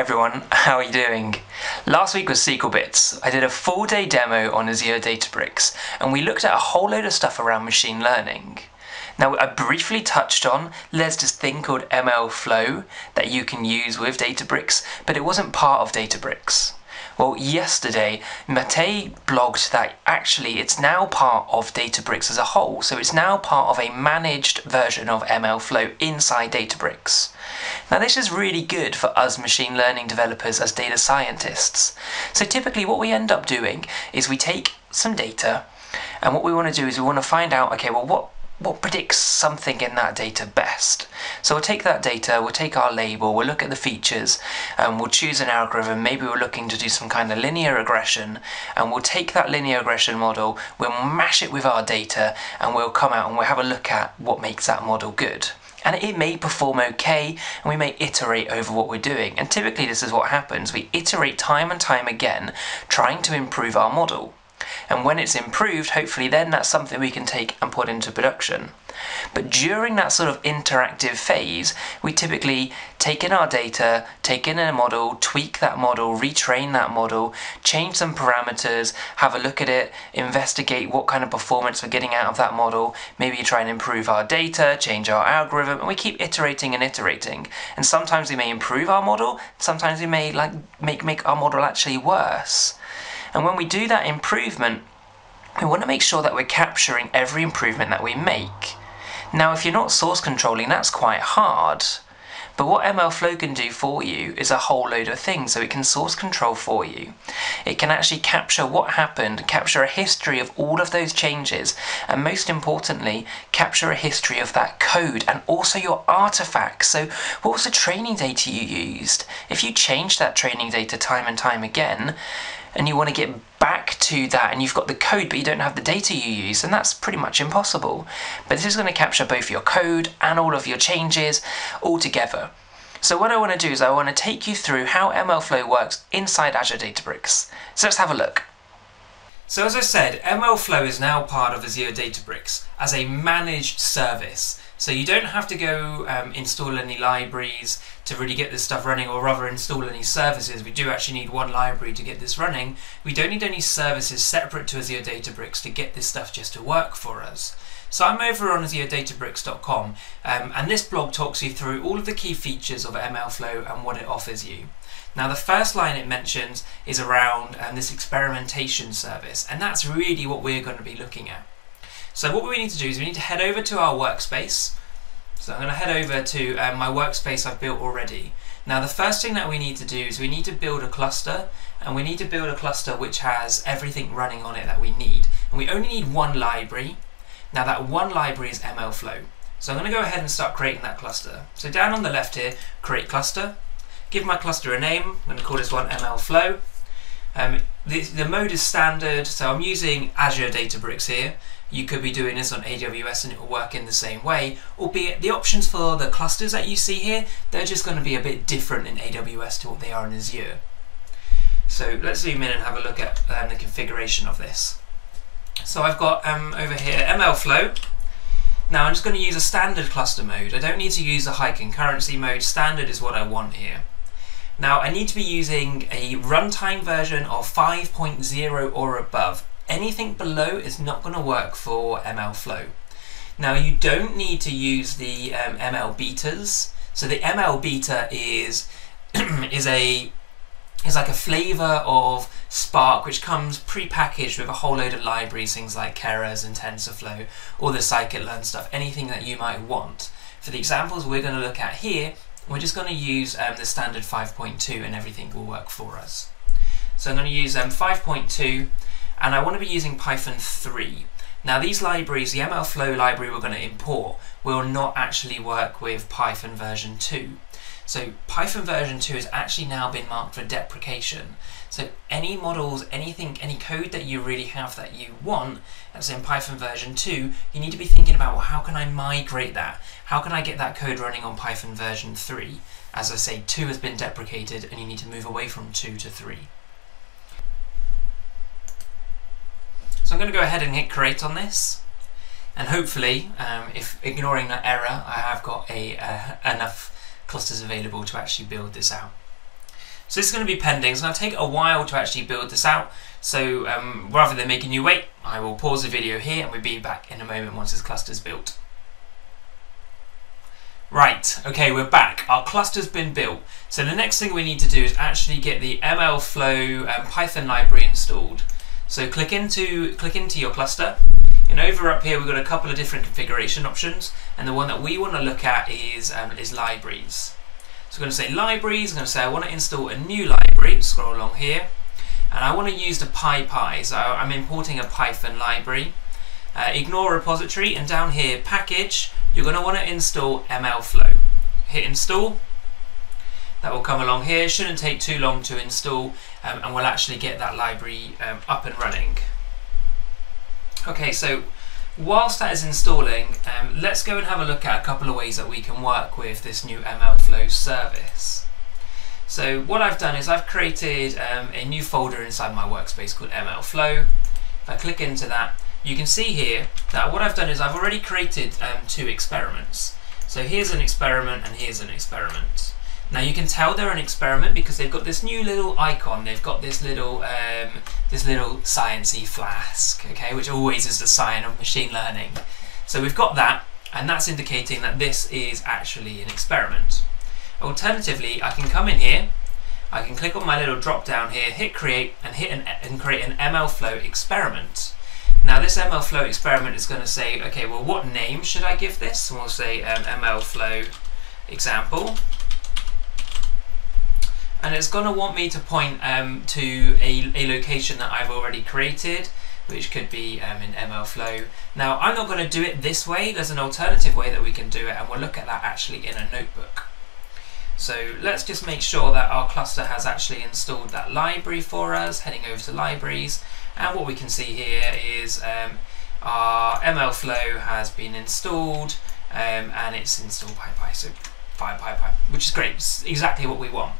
everyone, how are you doing? Last week was SQL Bits. I did a full day demo on Azure Databricks and we looked at a whole load of stuff around machine learning. Now I briefly touched on there's this thing called MLFlow that you can use with Databricks, but it wasn't part of Databricks. Well, yesterday, Mate blogged that actually it's now part of Databricks as a whole, so it's now part of a managed version of MLFlow inside Databricks. Now this is really good for us machine learning developers as data scientists. So typically what we end up doing is we take some data, and what we want to do is we want to find out, okay, well what predicts something in that data best? So we'll take that data, we'll take our label, we'll look at the features, and we'll choose an algorithm. Maybe we're looking to do some kind of linear regression, and we'll take that linear regression model, we'll mash it with our data, and we'll come out and we'll have a look at what makes that model good. And it may perform okay, and we may iterate over what we're doing. And typically this is what happens. We iterate time and time again, trying to improve our model. And when it's improved, hopefully then that's something we can take and put into production. But during that sort of interactive phase, we typically take in our data, take in a model, tweak that model, retrain that model, change some parameters, have a look at it, investigate what kind of performance we're getting out of that model, maybe try and improve our data, change our algorithm, and we keep iterating and iterating. And sometimes we may improve our model, sometimes we may make our model actually worse. And when we do that improvement, we want to make sure that we're capturing every improvement that we make. Now, if you're not source controlling, that's quite hard. But what MLFlow can do for you is a whole load of things. So it can source control for you. It can actually capture what happened, capture a history of all of those changes, and most importantly, capture a history of that code and also your artifacts. So what was the training data you used? If you change that training data time and time again, and you want to get back to that and you've got the code but you don't have the data you use, and that's pretty much impossible. But this is going to capture both your code and all of your changes all together. So what I want to do is I want to take you through how MLFlow works inside Azure Databricks. So let's have a look. So as I said, MLFlow is now part of Azure Databricks as a managed service. So you don't have to go install any libraries to really get this stuff running, or rather install any services. We do actually need one library to get this running. We don't need any services separate to Azure Databricks to get this stuff just to work for us. So I'm over on AzureDatabricks.com, and this blog talks you through all of the key features of MLFlow and what it offers you. Now the first line it mentions is around this experimentation service, and that's really what we're going to be looking at. So what we need to do is we need to head over to our workspace. So I'm going to head over to my workspace I've built already. Now the first thing that we need to do is we need to build a cluster, and we need to build a cluster which has everything running on it that we need. And we only need one library. Now that one library is MLFlow. So I'm going to go ahead and start creating that cluster. So down on the left here, create cluster. Give my cluster a name. I'm going to call this one MLFlow. The mode is standard, so I'm using Azure Databricks here. You could be doing this on AWS and it will work in the same way, albeit the options for the clusters that you see here, they're just going to be a bit different in AWS to what they are in Azure. So let's zoom in and have a look at the configuration of this. So I've got over here MLFlow. Now I'm just going to use a standard cluster mode. I don't need to use a high concurrency mode. Standard is what I want here. Now I need to be using a runtime version of 5.0 or above. Anything below is not going to work for MLFlow. Now you don't need to use the ML betas. So the ML beta is like a flavor of Spark which comes pre-packaged with a whole load of libraries, things like Keras and TensorFlow, or the scikit-learn stuff, anything that you might want. For the examples we're going to look at here, we're just going to use the standard 5.2 and everything will work for us. So I'm going to use 5.2, and I want to be using Python 3. Now these libraries, the MLFlow library we're going to import, will not actually work with Python version 2. So Python version 2 has actually now been marked for deprecation. So any models, anything, any code that you really have that you want, that's in Python version 2, you need to be thinking about, well, how can I migrate that? How can I get that code running on Python version 3? As I say, 2 has been deprecated and you need to move away from 2 to 3. So I'm going to go ahead and hit create on this, and hopefully, if ignoring that error, I have got enough clusters available to actually build this out. So this is going to be pending. It's going to take a while to actually build this out. So rather than making you wait, I will pause the video here and we'll be back in a moment once this cluster is built. Right, okay, we're back. Our cluster's been built. So the next thing we need to do is actually get the MLFlow Python library installed. So click into your cluster, and over up here we've got a couple of different configuration options, and the one that we want to look at is libraries. So we're going to say libraries. I'm going to say I want to install a new library. Scroll along here, and I want to use the PyPy. So I'm importing a Python library. Ignore repository, and down here package. You're going to want to install MLFlow. Hit install. That will come along here. Shouldn't take too long to install, and we'll actually get that library up and running. Okay, so whilst that is installing, let's go and have a look at a couple of ways that we can work with this new MLFlow service. So what I've done is I've created a new folder inside my workspace called MLFlow. If I click into that, you can see here that what I've done is I've already created 2 experiments. So here's an experiment and here's an experiment. Now you can tell they're an experiment because they've got this new little icon. They've got this little sciencey flask, okay, which always is the sign of machine learning. So we've got that, and that's indicating that this is actually an experiment. Alternatively, I can come in here, I can click on my little drop down here, hit create, and create an MLFlow experiment. Now this MLFlow experiment is going to say, okay, well, what name should I give this? And we'll say MLFlow example. And it's going to want me to point to a location that I've already created, which could be in MLFlow. Now I'm not going to do it this way. There's an alternative way that we can do it, and we'll look at that actually in a notebook. So let's just make sure that our cluster has actually installed that library for us, heading over to libraries. And what we can see here is our MLFlow has been installed, and it's installed PyPy, so PyPy, which is great. It's exactly what we want.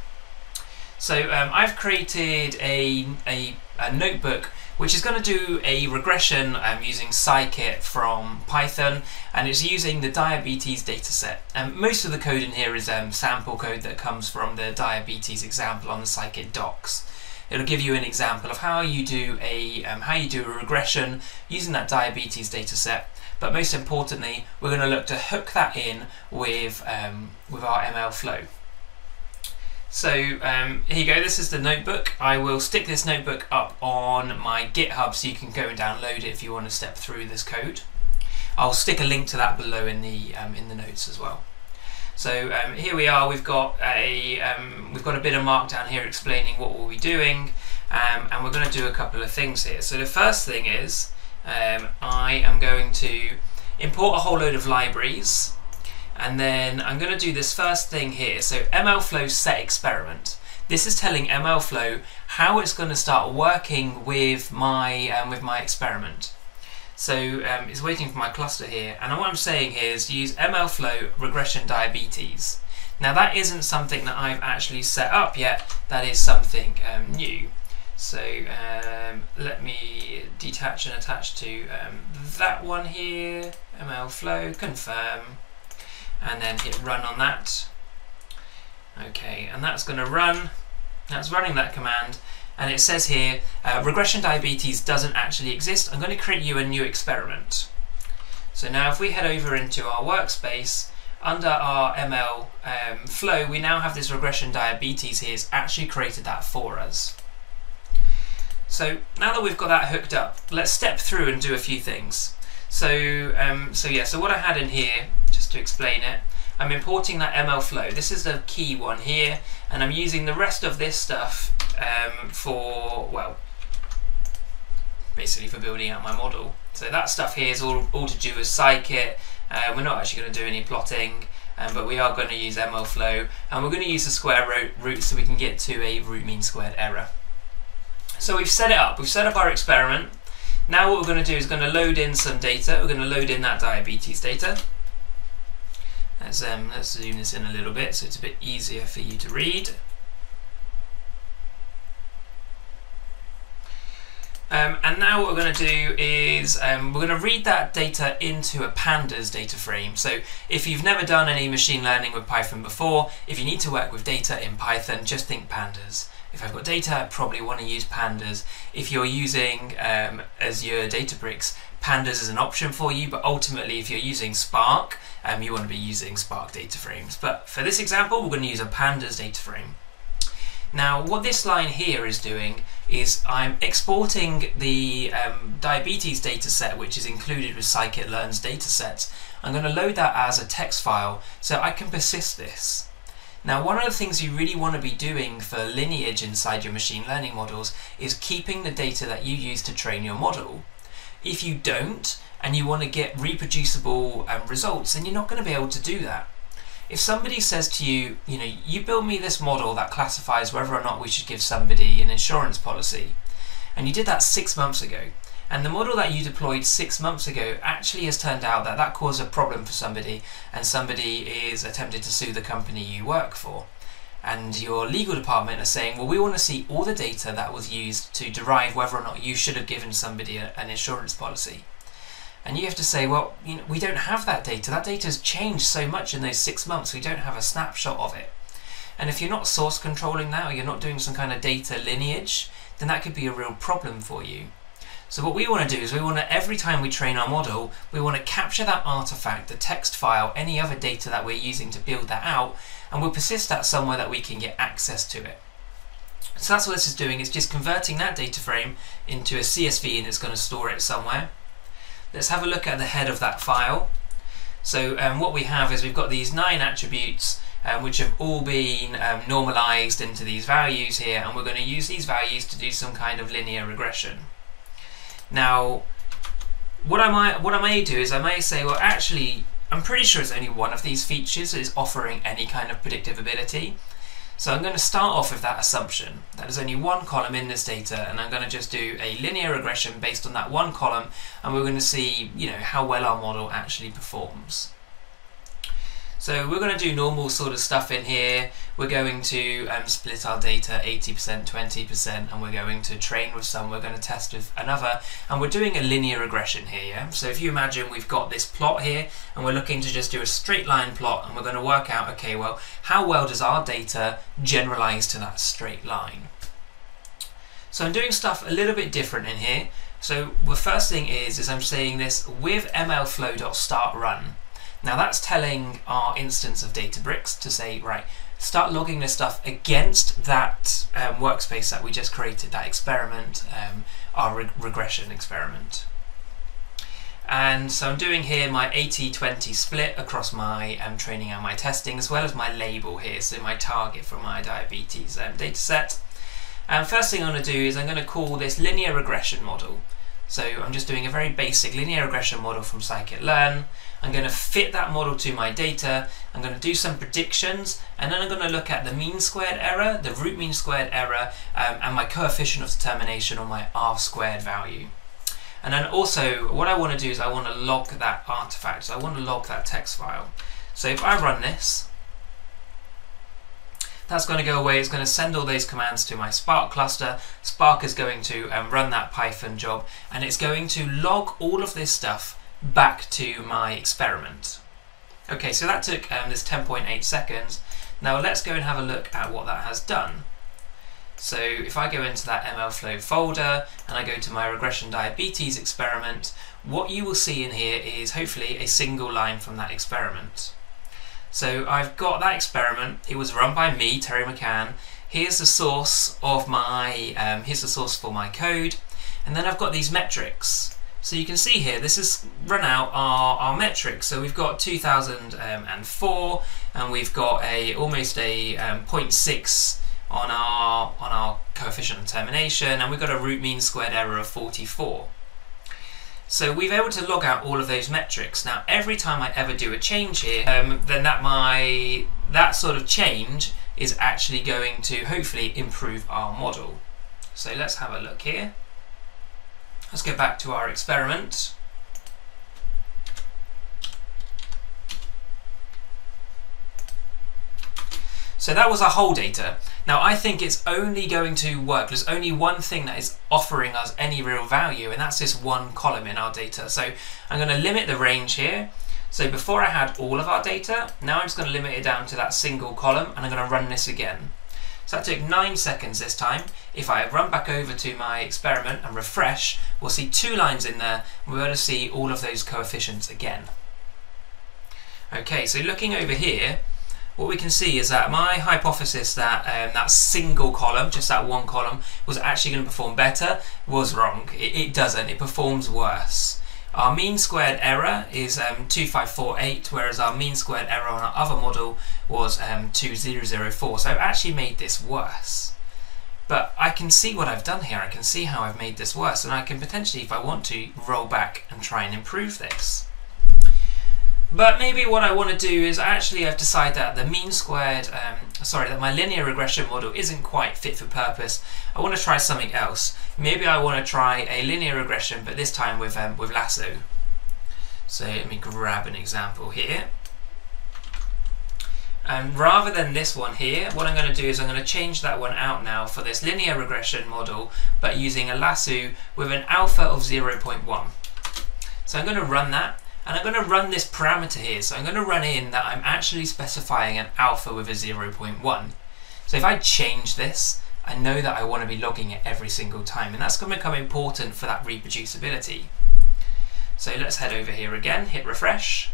So I've created a notebook which is going to do a regression using scikit from Python, and it's using the diabetes dataset. Most of the code in here is sample code that comes from the diabetes example on the scikit docs. It'll give you an example of how you do a regression using that diabetes dataset. But most importantly, we're going to look to hook that in with our MLFlow. So here you go, this is the notebook. I will stick this notebook up on my GitHub so you can go and download it if you want to step through this code. I'll stick a link to that below in the notes as well. So here we are. We've got a bit of markdown here explaining what we'll be doing, and we're going to do a couple of things here. So the first thing is I am going to import a whole load of libraries. And then I'm going to do this first thing here. So MLFlow set experiment. This is telling MLFlow how it's going to start working with my experiment. So it's waiting for my cluster here. And what I'm saying here is use MLFlow regression diabetes. Now that isn't something that I've actually set up yet. That is something new. So let me detach and attach to that one here. MLFlow confirm. And then hit run on that. Okay, and that's going to run. That's running that command, and it says here regression diabetes doesn't actually exist. I'm going to create you a new experiment. So now if we head over into our workspace, under our MLFlow, we now have this regression diabetes here. It's actually created that for us. So now that we've got that hooked up, let's step through and do a few things. So what I had in here, just to explain it, I'm importing that MLFlow. This is the key one here, and I'm using the rest of this stuff for, well, basically for building out my model. So that stuff here is all to do with scikit. We're not actually going to do any plotting, but we are going to use MLFlow, and we're going to use the square root so we can get to a root mean squared error. So we've set it up. We've set up our experiment. Now what we're going to do is going to load in some data. We're going to load in that diabetes data. Let's zoom this in a little bit so it's a bit easier for you to read. And now what we're going to do is we're going to read that data into a pandas data frame. So if you've never done any machine learning with Python before, if you need to work with data in Python, just think pandas. If I've got data, I probably want to use pandas. If you're using Azure Databricks, pandas is an option for you, but ultimately if you're using Spark, you want to be using Spark data frames. But for this example, we're going to use a pandas data frame. Now what this line here is doing is I'm exporting the diabetes data set, which is included with scikit-learn's data sets. I'm going to load that as a text file so I can persist this. Now one of the things you really want to be doing for lineage inside your machine learning models is keeping the data that you use to train your model. If you don't, and you want to get reproducible results, then you're not going to be able to do that. If somebody says to you, you build me this model that classifies whether or not we should give somebody an insurance policy, and you did that 6 months ago, and the model that you deployed 6 months ago actually has turned out that that caused a problem for somebody, and somebody is attempted to sue the company you work for, and your legal department are saying, well, we want to see all the data that was used to derive whether or not you should have given somebody an insurance policy. And you have to say, well, we don't have that data. That data has changed so much in those 6 months, we don't have a snapshot of it. And if you're not source controlling that, or you're not doing some kind of data lineage, then that could be a real problem for you. So what we want to do is every time we train our model, we want to capture that artifact, the text file, any other data that we're using to build that out, and we'll persist that somewhere that we can get access to it. So that's what this is doing, it's just converting that data frame into a CSV, and it's going to store it somewhere. Let's have a look at the head of that file. So what we have is we've got these 9 attributes which have all been normalized into these values here, and we're going to use these values to do some kind of linear regression. Now what I may do is I may say, well, actually I'm pretty sure it's only one of these features that is offering any kind of predictive ability. So I'm going to start off with that assumption that there's only one column in this data, and I'm going to just do a linear regression based on that one column, and we're going to see how well our model actually performs. So we're going to do normal sort of stuff in here. We're going to split our data 80%, 20%, and we're going to train with some, we're going to test with another, and we're doing a linear regression here, yeah? So if you imagine we've got this plot here, and we're looking to just do a straight line plot, and we're going to work out, okay, well, how well does our data generalize to that straight line? So I'm doing stuff a little bit different in here. So the first thing is I'm saying this with MLFlow.startRun. Now that's telling our instance of Databricks to say, right, start logging this stuff against that workspace that we just created, that experiment, our regression experiment. And so I'm doing here my 80-20 split across my training and my testing, as well as my label here, so my target for my diabetes data set. And first thing I'm going to do is I'm going to call this linear regression model. So I'm just doing a very basic linear regression model from scikit-learn. I'm going to fit that model to my data, I'm going to do some predictions, and then I'm going to look at the mean squared error, the root mean squared error, and my coefficient of determination, or my R squared value. And then also what I want to do is I want to log that artifact, so I want to log that text file. So if I run this, that's going to go away, it's going to send all those commands to my Spark cluster. Spark is going to run that Python job, and it's going to log all of this stuff back to my experiment. Okay, so that took this 10.8 seconds. Now let's go and have a look at what that has done. So if I go into that MLFlow folder and I go to my regression diabetes experiment, what you will see in here is hopefully a single line from that experiment. So I've got that experiment, it was run by me, Terry McCann. Here's the source of my, here's the source for my code, and then I've got these metrics. So you can see here, this has run out our metrics. So we've got 2004, and we've got almost a 0.6 on our coefficient of determination, and we've got a root mean squared error of 44. So we've been able to log out all of those metrics. Now every time I ever do a change here, then that sort of change is actually going to hopefully improve our model. So let's have a look here. Let's go back to our experiment. So that was our whole data. Now I think it's only going to work. There's only one thing that is offering us any real value, and that's this one column in our data. So I'm going to limit the range here. So before I had all of our data, now I'm just going to limit it down to that single column, and I'm going to run this again. So that took 9 seconds this time. If I run back over to my experiment and refresh, we'll see 2 lines in there, and we're able to see all of those coefficients again. Okay, so looking over here, what we can see is that my hypothesis that that single column, just that one column, was actually going to perform better was wrong. It doesn't. It performs worse. Our mean squared error is 2548, whereas our mean squared error on our other model was 2004. So I've actually made this worse. But I can see what I've done here. I can see how I've made this worse, and I can potentially, if I want to, roll back and try and improve this. But maybe what I want to do is actually I've decided that the mean squared, that my linear regression model isn't quite fit for purpose. I want to try something else. Maybe I want to try a linear regression, but this time with lasso. So let me grab an example here. Rather than this one here, what I'm going to do is I'm going to change that one out now for this linear regression model, but using a lasso with an alpha of 0.1. So I'm going to run that. And I'm going to run this parameter here, so I'm going to run in that I'm actually specifying an alpha with a 0.1. So if I change this, I know that I want to be logging it every single time, and that's going to become important for that reproducibility. So let's head over here again, hit refresh.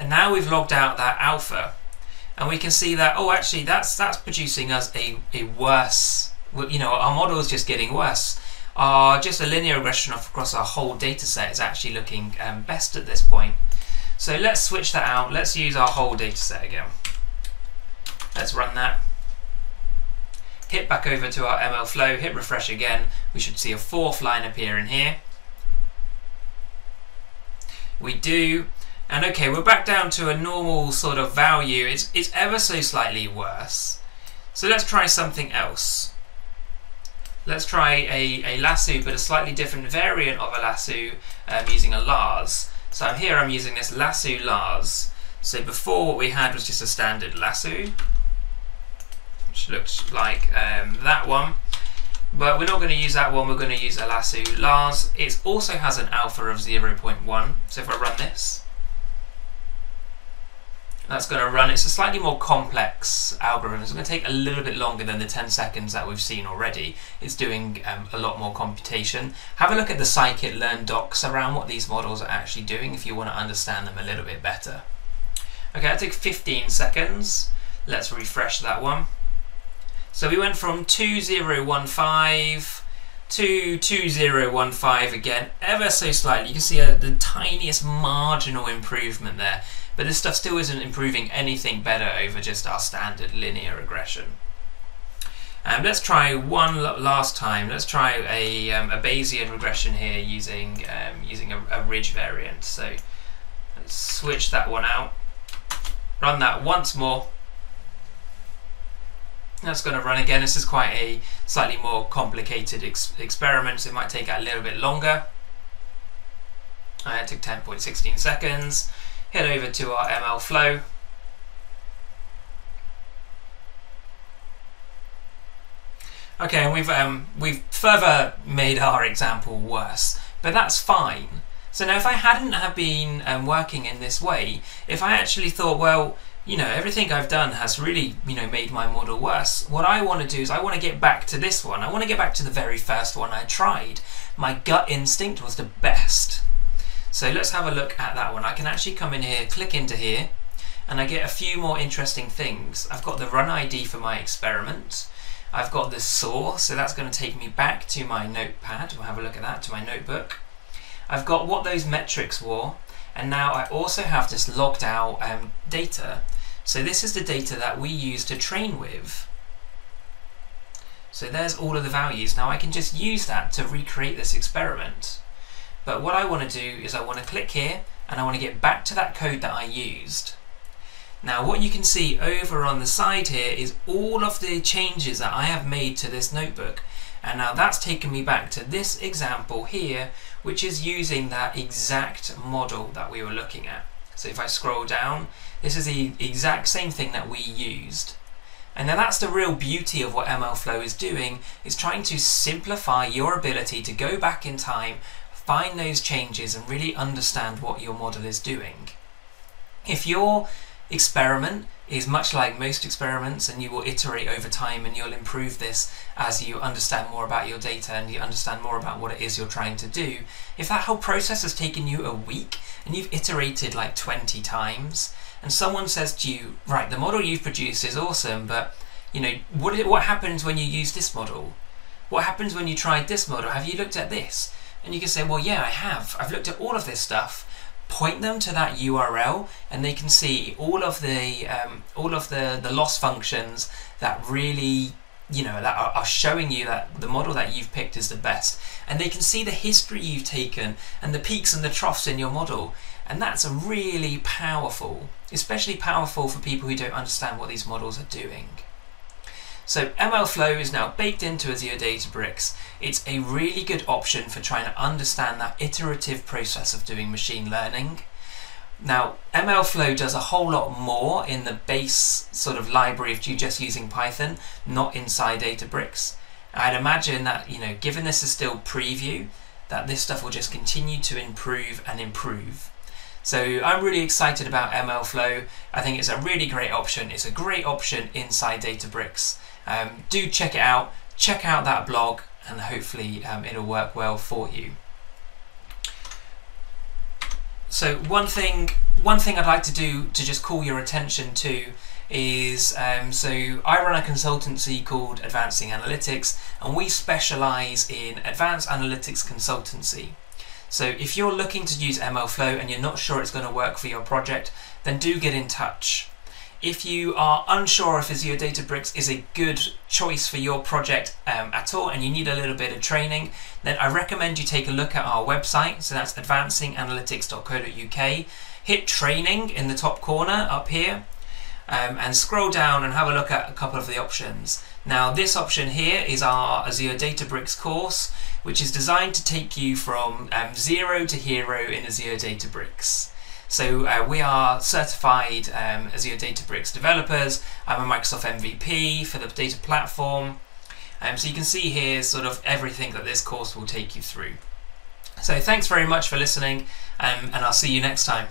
And now we've logged out that alpha, and we can see that, oh, actually that's producing us a worse, you know, our model is just getting worse. Just a linear regression across our whole data set is actually looking best at this point. So let's switch that out. Let's use our whole data set again. Let's run that. Hit back over to our MLFlow, hit refresh again. We should see a 4th line appear in here. We do. And okay, we're back down to a normal sort of value. It's ever so slightly worse. So let's try something else. Let's try a lasso, but a slightly different variant of a lasso using a Lars. So here I'm using this lasso Lars. So before what we had was just a standard lasso, which looks like that one. But we're not going to use that one, we're going to use a lasso Lars. It also has an alpha of 0.1. So if I run this, that's going to run. It's a slightly more complex algorithm. It's going to take a little bit longer than the 10 seconds that we've seen already. It's doing a lot more computation. Have a look at the scikit-learn docs around what these models are actually doing if you want to understand them a little bit better. Okay, that took 15 seconds. Let's refresh that one. So we went from 2015 to 2015 again, ever so slightly. You can see the tiniest marginal improvement there. But this stuff still isn't improving anything better over just our standard linear regression. Let's try one last time. Let's try a Bayesian regression here using a ridge variant. So let's switch that one out. Run that once more. That's going to run again. This is quite a slightly more complicated experiment, so it might take a little bit longer. It took 10.16 seconds. Head over to our MLFlow. Okay, and we've further made our example worse, but that's fine. So now if I hadn't have been working in this way, if I actually thought, well, you know, everything I've done has really, you know, made my model worse, what I want to do is I want to get back to this one. I want to get back to the very first one I tried. My gut instinct was the best. So let's have a look at that one. I can actually come in here, click into here, and I get a few more interesting things. I've got the run ID for my experiment. I've got the source, so that's going to take me back to my notepad. We'll have a look at that, to my notebook. I've got what those metrics were, and now I also have this logged out data. So this is the data that we use to train with. So there's all of the values. Now I can just use that to recreate this experiment. But what I want to do is I want to click here and I want to get back to that code that I used. Now what you can see over on the side here is all of the changes that I have made to this notebook. And now that's taken me back to this example here, which is using that exact model that we were looking at. So if I scroll down, this is the exact same thing that we used. And now that's the real beauty of what MLFlow is doing, is trying to simplify your ability to go back in time, find those changes and really understand what your model is doing. If your experiment is much like most experiments and you will iterate over time and you'll improve this as you understand more about your data and you understand more about what it is you're trying to do, if that whole process has taken you a week and you've iterated like 20 times and someone says to you, right, the model you've produced is awesome, but you know, what happens when you use this model? What happens when you tried this model? Have you looked at this? And you can say, well, yeah, I have. I've looked at all of this stuff. Point them to that URL and they can see all of the loss functions that really, you know, that are showing you that the model that you've picked is the best, and they can see the history you've taken and the peaks and the troughs in your model. And that's really powerful, especially powerful for people who don't understand what these models are doing. So MLFlow is now baked into Azure Databricks. It's a really good option for trying to understand that iterative process of doing machine learning. Now, MLFlow does a whole lot more in the base sort of library of you just using Python, not inside Databricks. I'd imagine that, you know, given this is still preview, that this stuff will just continue to improve and improve. So I'm really excited about MLFlow. I think it's a really great option. It's a great option inside Databricks. Do check it out. Check out that blog, and hopefully it'll work well for you. So one thing I'd like to do to just call your attention to is, so I run a consultancy called Advancing Analytics, and we specialise in advanced analytics consultancy. So if you're looking to use MLFlow and you're not sure it's going to work for your project, then do get in touch. If you are unsure if Azure Databricks is a good choice for your project at all and you need a little bit of training, then I recommend you take a look at our website. So that's advancinganalytics.co.uk. Hit training in the top corner up here and scroll down and have a look at a couple of the options. Now this option here is our Azure Databricks course, which is designed to take you from zero to hero in Azure Databricks. So we are certified Azure Databricks developers. I'm a Microsoft MVP for the data platform. So you can see here sort of everything that this course will take you through. So thanks very much for listening, and I'll see you next time.